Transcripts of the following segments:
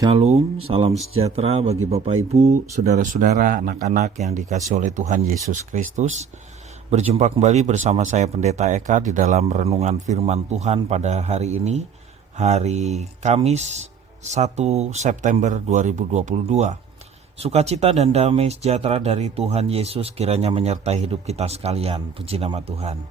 Shalom, salam sejahtera bagi Bapak Ibu, saudara-saudara, anak-anak yang dikasihi oleh Tuhan Yesus Kristus. Berjumpa kembali bersama saya Pendeta Eka di dalam renungan firman Tuhan pada hari ini, hari Kamis 1 September 2022. Sukacita dan damai sejahtera dari Tuhan Yesus kiranya menyertai hidup kita sekalian. Puji nama Tuhan.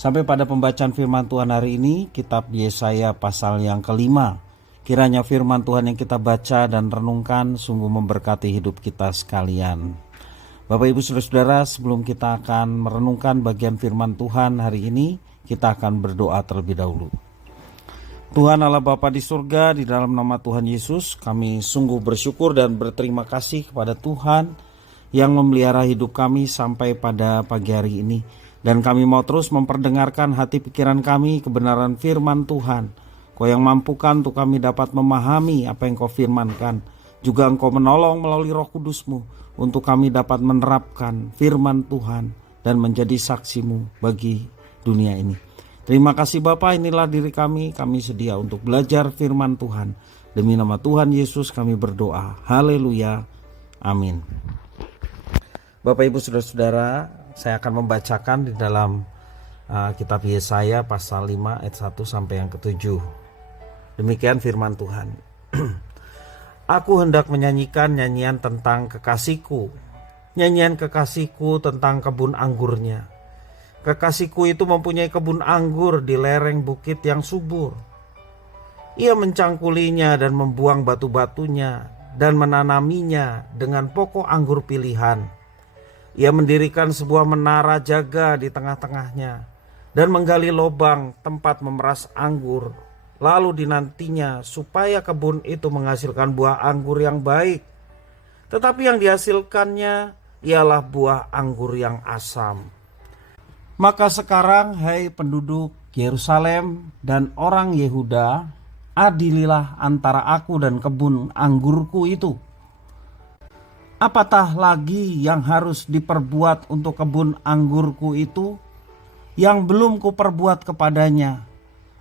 Sampai pada pembacaan firman Tuhan hari ini, kitab Yesaya pasal yang kelima. Kiranya firman Tuhan yang kita baca dan renungkan sungguh memberkati hidup kita sekalian. Bapak Ibu Saudara-saudara, sebelum kita akan merenungkan bagian firman Tuhan hari ini, kita akan berdoa terlebih dahulu. Tuhan Allah Bapa di surga, di dalam nama Tuhan Yesus, kami sungguh bersyukur dan berterima kasih kepada Tuhan yang memelihara hidup kami sampai pada pagi hari ini. Dan kami mau terus memperdengarkan hati pikiran kami kebenaran firman Tuhan. Kau yang mampukan untuk kami dapat memahami apa yang Kau firmankan. Juga Engkau menolong melalui Roh Kudus-Mu untuk kami dapat menerapkan firman Tuhan dan menjadi saksi-Mu bagi dunia ini. Terima kasih Bapa, inilah diri kami sedia untuk belajar firman Tuhan. Demi nama Tuhan Yesus kami berdoa. Haleluya. Amin. Bapak Ibu Saudara-saudara, saya akan membacakan di dalam kitab Yesaya pasal 5 ayat 1 sampai yang ke-7. Demikian firman Tuhan. Aku hendak menyanyikan nyanyian tentang kekasihku, nyanyian kekasihku tentang kebun anggurnya. Kekasihku itu mempunyai kebun anggur di lereng bukit yang subur. Ia mencangkulinya dan membuang batu-batunya dan menanaminya dengan pokok anggur pilihan. Ia mendirikan sebuah menara jaga di tengah-tengahnya dan menggali lubang tempat memeras anggur. Lalu dinantinya supaya kebun itu menghasilkan buah anggur yang baik. Tetapi yang dihasilkannya ialah buah anggur yang asam. Maka sekarang hai penduduk Yerusalem dan orang Yehuda, adililah antara aku dan kebun anggurku itu. Apatah lagi yang harus diperbuat untuk kebun anggurku itu yang belum kuperbuat kepadanya?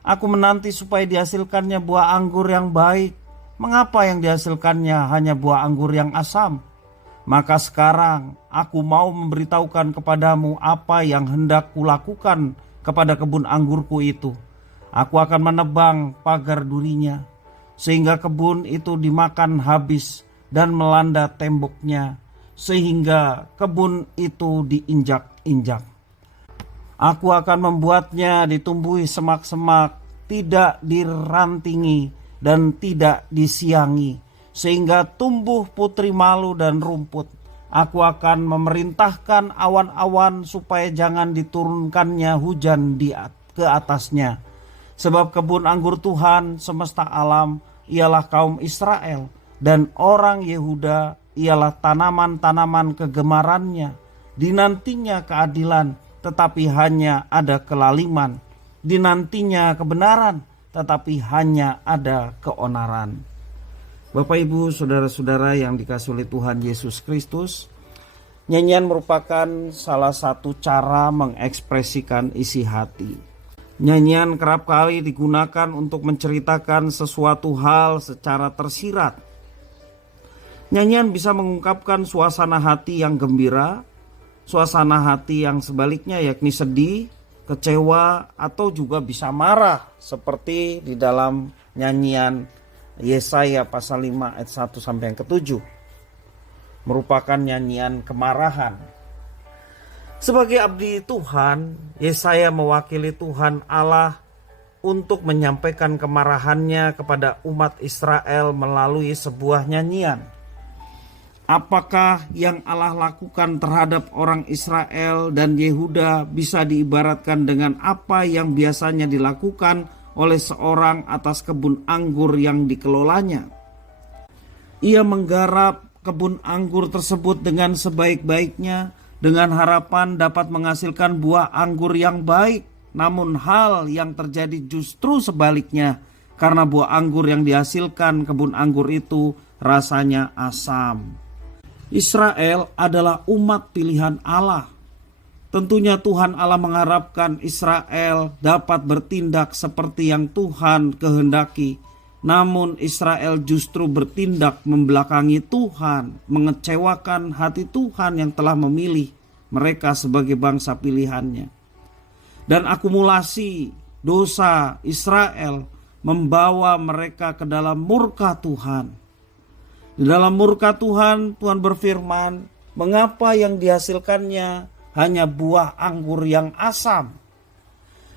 Aku menanti supaya dihasilkannya buah anggur yang baik. Mengapa yang dihasilkannya hanya buah anggur yang asam? Maka sekarang aku mau memberitahukan kepadamu apa yang hendak kulakukan kepada kebun anggurku itu. Aku akan menebang pagar durinya, sehingga kebun itu dimakan habis dan melanda temboknya, sehingga kebun itu diinjak-injak. Aku akan membuatnya ditumbuhi semak-semak, tidak dirantingi dan tidak disiangi, sehingga tumbuh putri malu dan rumput. Aku akan memerintahkan awan-awan supaya jangan diturunkannya hujan ke atasnya. Sebab kebun anggur Tuhan semesta alam ialah kaum Israel, dan orang Yehuda ialah tanaman-tanaman kegemarannya. Dinantinya keadilan, tetapi hanya ada kelaliman. Dinantinya kebenaran, tetapi hanya ada keonaran. Bapak Ibu Saudara-saudara yang dikasihi oleh Tuhan Yesus Kristus, nyanyian merupakan salah satu cara mengekspresikan isi hati. Nyanyian kerap kali digunakan untuk menceritakan sesuatu hal secara tersirat. Nyanyian bisa mengungkapkan suasana hati yang gembira, suasana hati yang sebaliknya yakni sedih, kecewa, atau juga bisa marah seperti di dalam nyanyian Yesaya pasal 5 ayat 1 sampai yang ke-7. Merupakan nyanyian kemarahan. Sebagai abdi Tuhan, Yesaya mewakili Tuhan Allah untuk menyampaikan kemarahannya kepada umat Israel melalui sebuah nyanyian. Apakah yang Allah lakukan terhadap orang Israel dan Yehuda bisa diibaratkan dengan apa yang biasanya dilakukan oleh seorang atas kebun anggur yang dikelolanya? Ia menggarap kebun anggur tersebut dengan sebaik-baiknya dengan harapan dapat menghasilkan buah anggur yang baik. Namun hal yang terjadi justru sebaliknya, karena buah anggur yang dihasilkan kebun anggur itu rasanya asam. Israel adalah umat pilihan Allah. Tentunya Tuhan Allah mengharapkan Israel dapat bertindak seperti yang Tuhan kehendaki, Namun Israel justru bertindak membelakangi Tuhan, mengecewakan hati Tuhan yang telah memilih mereka sebagai bangsa pilihannya. Dan akumulasi dosa Israel membawa mereka ke dalam murka Tuhan. Di dalam murka Tuhan, Tuhan berfirman, mengapa yang dihasilkannya hanya buah anggur yang asam?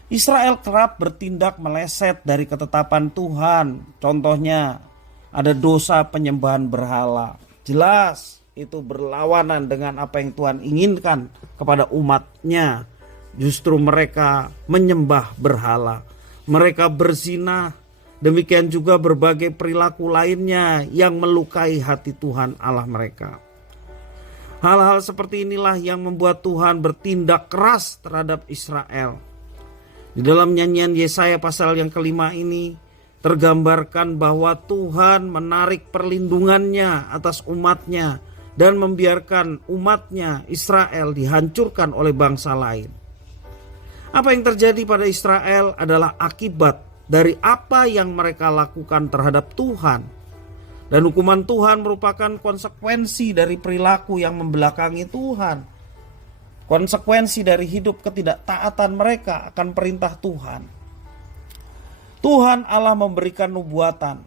Israel kerap bertindak meleset dari ketetapan Tuhan. Contohnya, ada dosa penyembahan berhala. Jelas itu berlawanan dengan apa yang Tuhan inginkan kepada umatnya. Justru mereka menyembah berhala. Mereka berzina. Demikian juga berbagai perilaku lainnya yang melukai hati Tuhan Allah mereka. Hal-hal seperti inilah yang membuat Tuhan bertindak keras terhadap Israel. Di dalam nyanyian Yesaya pasal yang kelima ini tergambarkan bahwa Tuhan menarik perlindungannya atas umatnya dan membiarkan umatnya Israel dihancurkan oleh bangsa lain. Apa yang terjadi pada Israel adalah akibat dari apa yang mereka lakukan terhadap Tuhan. Dan hukuman Tuhan merupakan konsekuensi dari perilaku yang membelakangi Tuhan. Konsekuensi dari hidup ketidaktaatan mereka akan perintah Tuhan. Tuhan Allah memberikan nubuatan,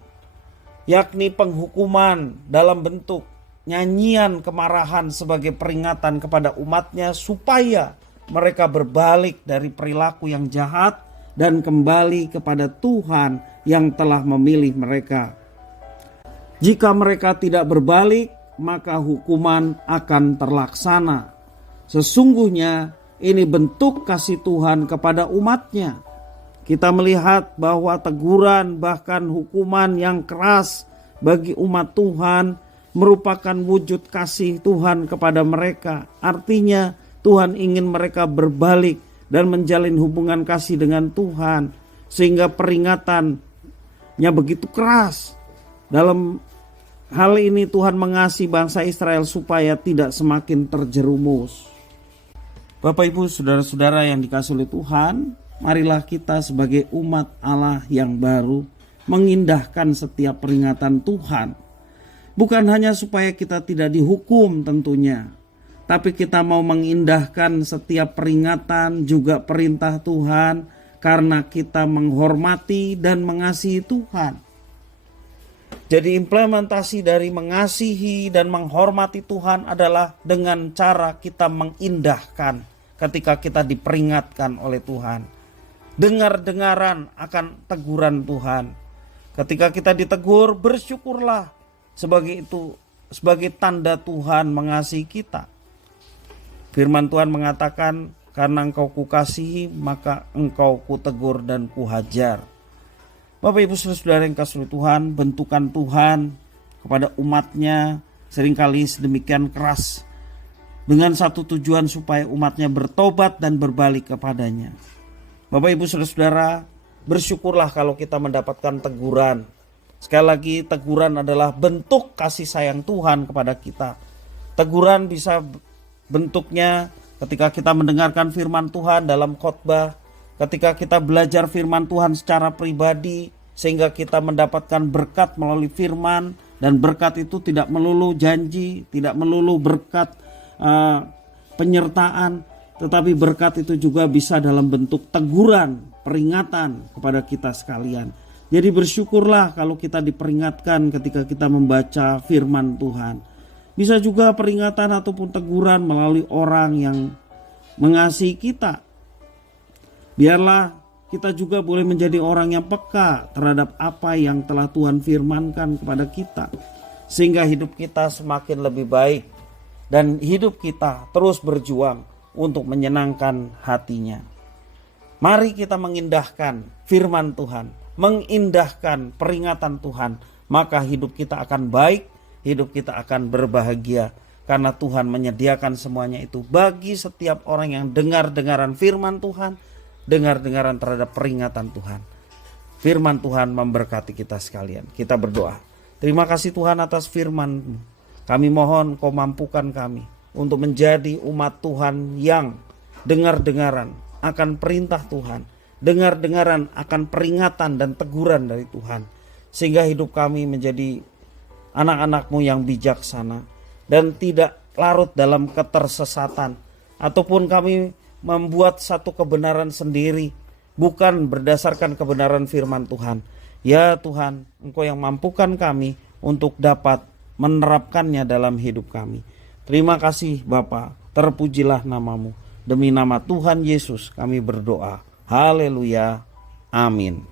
yakni penghukuman dalam bentuk nyanyian kemarahan sebagai peringatan kepada umatnya supaya mereka berbalik dari perilaku yang jahat dan kembali kepada Tuhan yang telah memilih mereka. Jika mereka tidak berbalik, maka hukuman akan terlaksana. Sesungguhnya ini bentuk kasih Tuhan kepada umatnya. Kita melihat bahwa teguran bahkan hukuman yang keras bagi umat Tuhan merupakan wujud kasih Tuhan kepada mereka. Artinya Tuhan ingin mereka berbalik dan menjalin hubungan kasih dengan Tuhan. Sehingga peringatannya begitu keras. Dalam hal ini Tuhan mengasihi bangsa Israel supaya tidak semakin terjerumus. Bapak Ibu saudara-saudara yang dikasihi oleh Tuhan, marilah kita sebagai umat Allah yang baru mengindahkan setiap peringatan Tuhan. Bukan hanya supaya kita tidak dihukum tentunya, tapi kita mau mengindahkan setiap peringatan juga perintah Tuhan karena kita menghormati dan mengasihi Tuhan. Jadi implementasi dari mengasihi dan menghormati Tuhan adalah dengan cara kita mengindahkan ketika kita diperingatkan oleh Tuhan. Dengar-dengaran akan teguran Tuhan. Ketika kita ditegur, bersyukurlah sebagai tanda Tuhan mengasihi kita. Firman Tuhan mengatakan, karena engkau kukasihi maka engkau kutegur dan kuhajar. Bapak Ibu saudara yang kasih Tuhan, bentukan Tuhan kepada umatnya seringkali sedemikian keras dengan satu tujuan supaya umatnya bertobat dan berbalik kepadanya. Bapak Ibu saudara, bersyukurlah kalau kita mendapatkan teguran. Sekali lagi, teguran adalah bentuk kasih sayang Tuhan kepada kita. Teguran bisa bentuknya ketika kita mendengarkan firman Tuhan dalam khotbah, ketika kita belajar firman Tuhan secara pribadi sehingga kita mendapatkan berkat melalui firman, dan berkat itu tidak melulu janji, tidak melulu berkat penyertaan, tetapi berkat itu juga bisa dalam bentuk teguran, peringatan kepada kita sekalian. Jadi bersyukurlah kalau kita diperingatkan ketika kita membaca firman Tuhan. Bisa juga peringatan ataupun teguran melalui orang yang mengasihi kita. Biarlah kita juga boleh menjadi orang yang peka terhadap apa yang telah Tuhan firmankan kepada kita. Sehingga hidup kita semakin lebih baik. Dan hidup kita terus berjuang untuk menyenangkan hatinya. Mari kita mengindahkan firman Tuhan. Mengindahkan peringatan Tuhan. Maka hidup kita akan baik. Hidup kita akan berbahagia. Karena Tuhan menyediakan semuanya itu bagi setiap orang yang dengar-dengaran firman Tuhan. Dengar-dengaran terhadap peringatan Tuhan. Firman Tuhan memberkati kita sekalian. Kita berdoa. Terima kasih Tuhan atas firman-Mu. Kami mohon Kau mampukan kami untuk menjadi umat Tuhan yang dengar-dengaran akan perintah Tuhan. Dengar-dengaran akan peringatan dan teguran dari Tuhan. sehingga hidup kami menjadi anak-anak-Mu yang bijaksana dan tidak larut dalam ketersesatan, ataupun kami membuat satu kebenaran sendiri bukan berdasarkan kebenaran firman Tuhan. Ya Tuhan, Engkau yang mampukan kami untuk dapat menerapkannya dalam hidup kami. Terima kasih Bapa, terpujilah nama-Mu. Demi nama Tuhan Yesus kami berdoa. Haleluya. Amin.